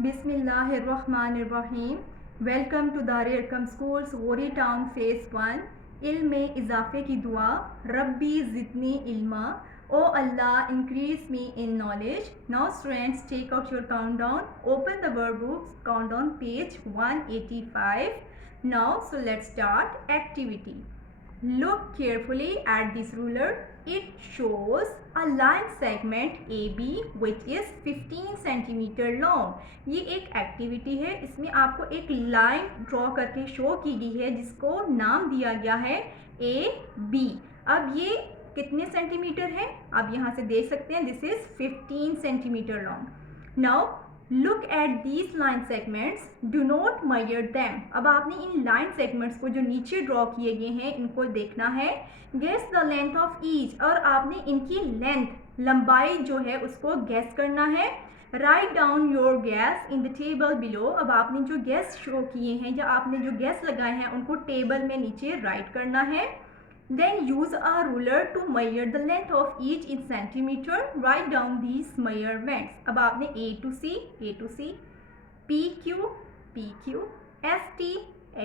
बिस्मिल्लाहिर्रहमानिर्रहीम। Welcome to Dar Arqam schools Ghauri town phase 1। इल्म में इजाफे की दुआ। रब्बी ज़िदनी इल्मा। O Allah increase me in knowledge. Now students, take out your countdown, open the word books, countdown page 185। Now so let's start activity. Look carefully at this ruler. It shows a line segment AB which is 15 centimeter long. ये एक activity है, इसमें आपको एक line draw करके show की गई है जिसको नाम दिया गया है AB। अब ये कितने सेंटीमीटर है आप यहाँ से देख सकते हैं, this is 15 centimetre long. Now look at these line segments, do not measure them. अब आपने इन लाइन सेगमेंट्स को जो नीचे ड्रॉ किए गए हैं इनको देखना है। Guess the length of each, और आपने इनकी लेंथ लंबाई जो है उसको गेस करना है। Write down your gas in the table below. अब आपने जो गैस शो किए हैं या आपने जो गैस लगाए हैं उनको टेबल में नीचे राइट करना है। Then use a ruler to measure the length of each in centimeter. Write down these measurements. अब आपने A to C, PQ, ST,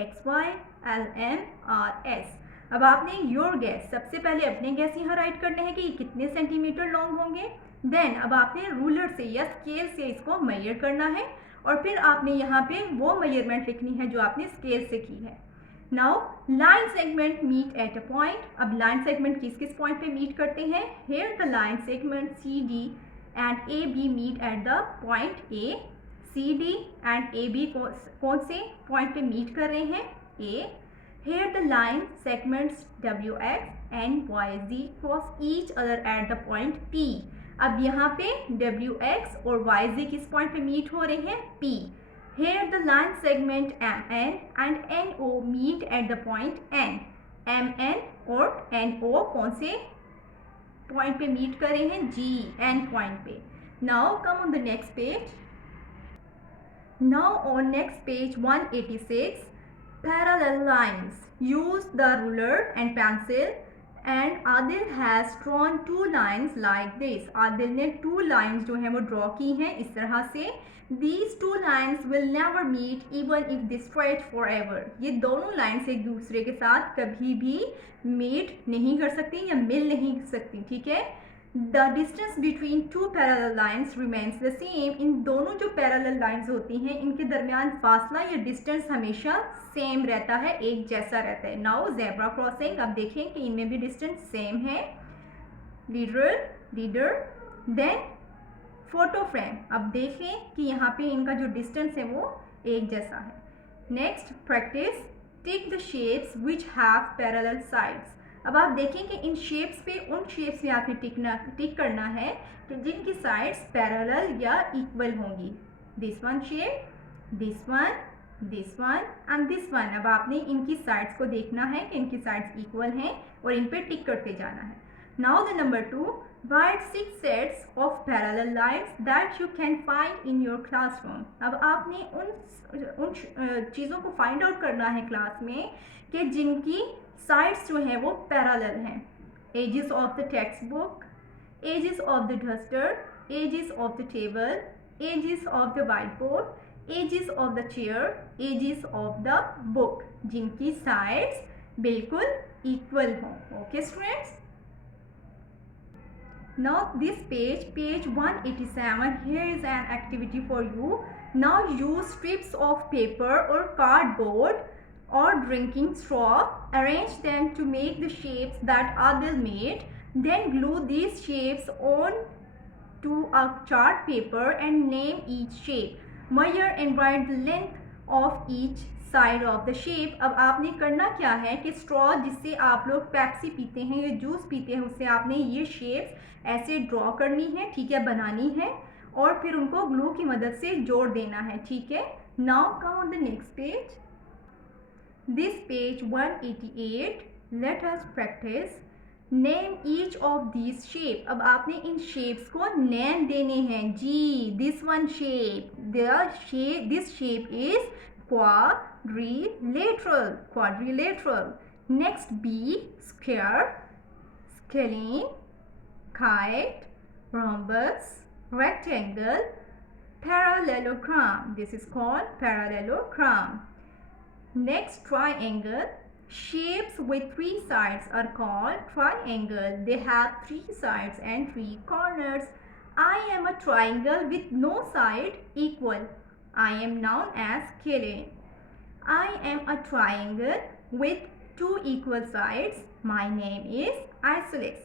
XY, LM, RS। अब आपने योर गैस, सबसे पहले अपने गैस यहाँ राइट करने हैं कि ये कितने सेंटीमीटर लॉन्ग होंगे। देन अब आपने रूलर से या स्केल से इसको मेजर करना है और फिर आपने यहाँ पे वो मेजरमेंट लिखनी है जो आपने स्केल से की है। Now line segment meet at a point. अब लाइन सेगमेंट किस किस पॉइंट पे मीट करते हैं? Here the line segment C D and A B meet at the point A. C D and A B कौन से पॉइंट पे meet कर रहे हैं? A. Here the line segments W X and Y G cross each other at the point P. अब यहाँ पे W x और वाई जी किस पॉइंट पे मीट हो रहे हैं? P. Here the line segment MN and NO meet at the point N. MN और NO कौन से पॉइंट पे मीट कर रहे हैं? G, N पॉइंट पे। Now come on the next page. Now on next page 186, parallel lines. Use the ruler and pencil. And Adil has drawn two lines like this. Adil ने two lines जो है वो draw की हैं इस तरह से। These two lines will never meet even if they stretch forever. ये दोनों लाइन्स एक दूसरे के साथ कभी भी मीट नहीं कर सकती या मिल नहीं सकती, ठीक है। The distance between two parallel lines remains the same. इन दोनों जो parallel lines होती हैं इनके दरमियान फासला या distance हमेशा सेम रहता है, एक जैसा रहता है। Now zebra crossing, अब देखें कि इनमें भी distance सेम है। लीडर, then फोटो फ्रेम, अब देखें कि यहाँ पे इनका जो डिस्टेंस है वो एक जैसा है। Next practice, tick the shapes which have parallel sides. अब आप देखें कि इन शेप्स पे, उन शेप्स में आपने टिक करना है कि जिनकी साइड्स पैरेलल या इक्वल होंगी। This one shape, this one and this one. अब आपने इनकी साइड्स को देखना है कि इनकी साइड्स इक्वल हैं और इन पे टिक करते जाना है। Now the number 2, write 6 sets of parallel lines that you can find in your classroom. अब आपने उन चीज़ों को फाइंड आउट करना है क्लास में कि जिनकी साइड्स जो हैं वो पैरेलल हैं। Edges of the text book, edges of the duster, edges of the table, edges of the white board, edges of the chair, edges of the book, जिनकी साइड्स बिल्कुल इक्वल हों। Okay students, now this page 187, here is an activity for you. Now use strips of paper or cardboard or drinking straw. Arrange them to make the shapes that Adil made. Then glue these shapes on to a chart paper and name each shape. Measure and write the length of each side of the shape. अब आपने करना क्या है कि straw जिससे आप लोग Pepsi पीते हैं या जूस पीते हैं उससे आपने ये शेप्स ऐसे ड्रॉ करनी है, ठीक है, बनानी है और फिर उनको ग्लू की मदद से जोड़ देना है, ठीक है। Now come on the next page, this page 188, let us practise. Name each of this shape. अब आपने इन शेप्स को नेम देने हैं। जी, this one shape, this shape is quadrilateral. Next, B, square, scalene, kite, rhombus, rectangle, parallelogram. This is called parallelogram. Next, triangle. Shapes with three sides are called triangle. They have three sides and three corners. I am a triangle with no side equal. I am known as Kelen. I am a triangle with two equal sides. My name is Isolus.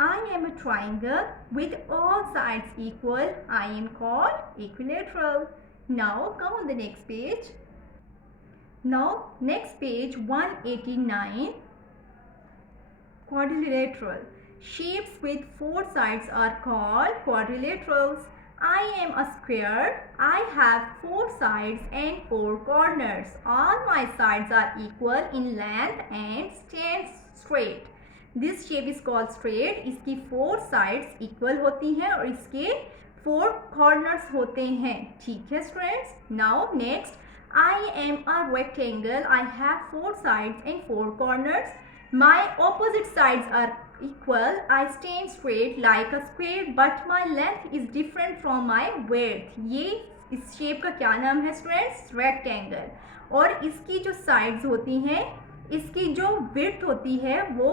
I am a triangle with all sides equal. I am called equilateral. Now come on the next page. Now next page 189. Quadrilateral. Shapes with four sides are called quadrilaterals. I am a square. I have four sides and four corners. All my sides are equal in length and stand straight. This shape is called straight. इसकी four sides equal होती हैं और इसके four corners होते हैं. ठीक है students? Now next, I am a rectangle. I have four sides and four corners. My opposite sides are equal. I stand straight like a square, but my length is different from my width. ये इस shape का क्या नाम है students? Rectangle. और इसकी जो sides होती हैं, इसकी जो विड्थ होती है वो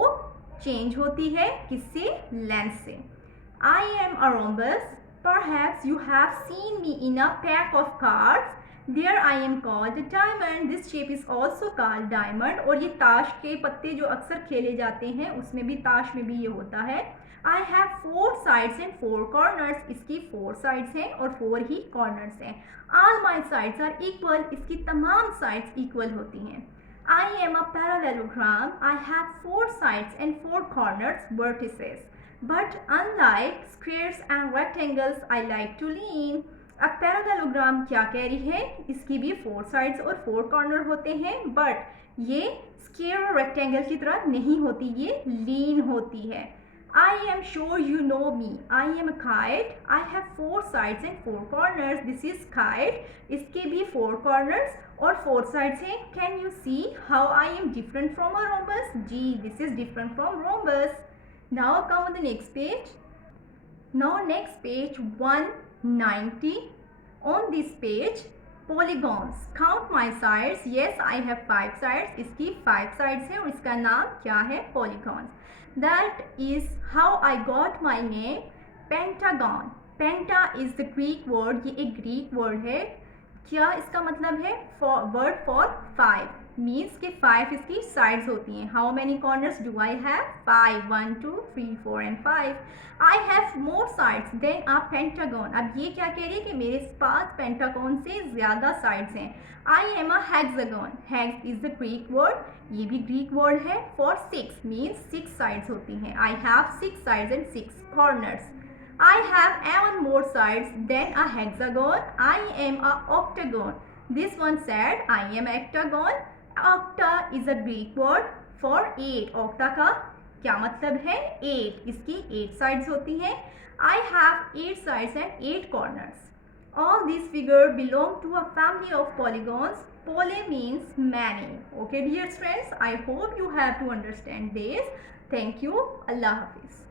चेंज होती है किससे? लेंथ से. I am a rhombus. Perhaps you have seen me in a pack of cards. There I am called a diamond. This shape is also called diamond. और ये ताश के पत्ते जो अक्सर खेले जाते हैं उसमें भी, ताश में भी ये होता है. I have four sides and four corners. इसकी four sides हैं और four ही corners हैं. All my sides are equal. इसकी तमाम sides equal होती हैं. I am a parallelogram. I have four sides and four corners, vertices. But unlike squares and rectangles, I like to lean. अब parallelogram क्या कह रही है? इसकी भी फोर साइड्स और फोर कॉर्नर होते हैं, बट ये स्क्वायर और रेक्टेंगल की तरह नहीं होती, ये लीन होती है. I am sure you know me. I am a kite. I have four sides and four corners. This is kite. इसके भी फोर कॉर्नर्स और फोर साइड्स हैं. Can you see how I am different from a rhombus? जी, this is different from rhombus. Now come on the next page. Now next page 190. On this page, polygons. Count my sides. Yes, I have 5 sides. इसकी 5 sides है और इसका नाम क्या है? Polygons. That is how I got my name, Pentagon. Penta is the Greek word. ये एक Greek word है. क्या इसका मतलब है? Word for 5. Means कि 5 इसकी sides होती हैं. How many corners do I have? 5. 1, 2, 3, 4 and 5. I have more sides than a pentagon. अब ये क्या कह रही है कि मेरे पास पेंटागन से ज़्यादा sides हैं. I am a hexagon. Hex is the Greek word. ये भी Greek word है. For 6 means 6 sides होती हैं. I have 6 sides and 6 corners. I have 7 more sides than a hexagon. I am a octagon. This one said I am a octagon. Octa is a Greek word for 8. Octa का क्या मतलब है? 8. इसकी 8 sides होती हैं. I have 8 sides and 8 corners. All these figures belong to a family of polygons. Poly means many. Okay dear friends, I hope you have to understand this. Thank you. Allah Hafiz.